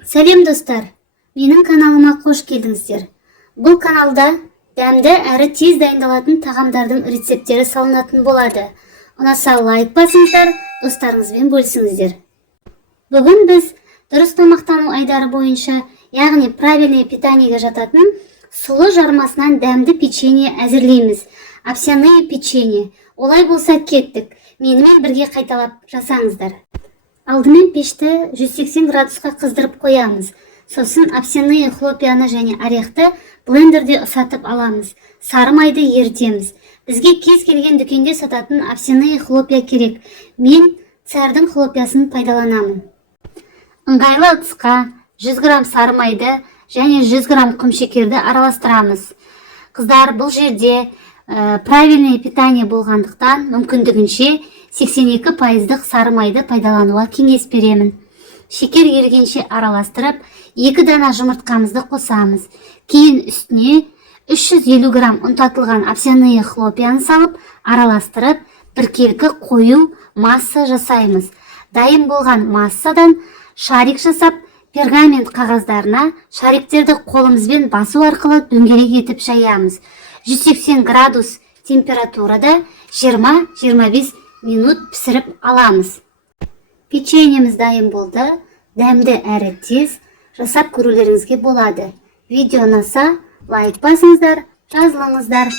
Сәлем достар, менің каналыма қош келдіңіздер. Бұл каналда дәмді әрі тез дайындалатын тағамдардың рецептері салынатын болады. Ұнаса лайк басыңыздар, достарыңызбен бөлісіңіздер. Бүгін біз дұрыс тамақтану айдары бойынша, яғни правильное питаниеге жататын сұлы жармасынан дәмді печенье әзірлейміз. Овсяные печенье. Олай болса кеттік. Менімен бірге қайталап жасаңыздар. Алдымен пешті 180 градусқа қыздырып қоямыз. Сосын овсяные хлопьяны және орехты блендерде ұсатып аламыз. Сары майды ерітеміз. Бізге кез келген дүкенде сататын овсяные хлопья керек. Мен цардың хлопьясын пайдаланамын. Ыңғайлы ыдысқа 100 грамм сары майды және 100 грамм құмшекерді араластырамыз. Қыздар, бұл жерде правильное питание болғандықтан мүмкіндігінше 82% сары майды пайдалануға кеңес беремін. Шекер ерігенше араластырып, 2 дана жұмыртқамызды қосамыз. Кейін үстіне 350 грамм ұнтатылған овсяные хлопьяны салып, араластырып, біркелкі қою масса жасаймыз. Дайын болған массадан шарик жасап, пергамент қағаздарына шариктерді қолымызбен басу арқылы дөңгелек етіп жаямыз. 180 градус температурада 20-25 минут пісіріп аламыз. Печеньеміз дайын болды. Дәмді әрі тез жасап көрулеріңізге болады. Видео ұнаса лайк басыңыздар, жазылыңыздар.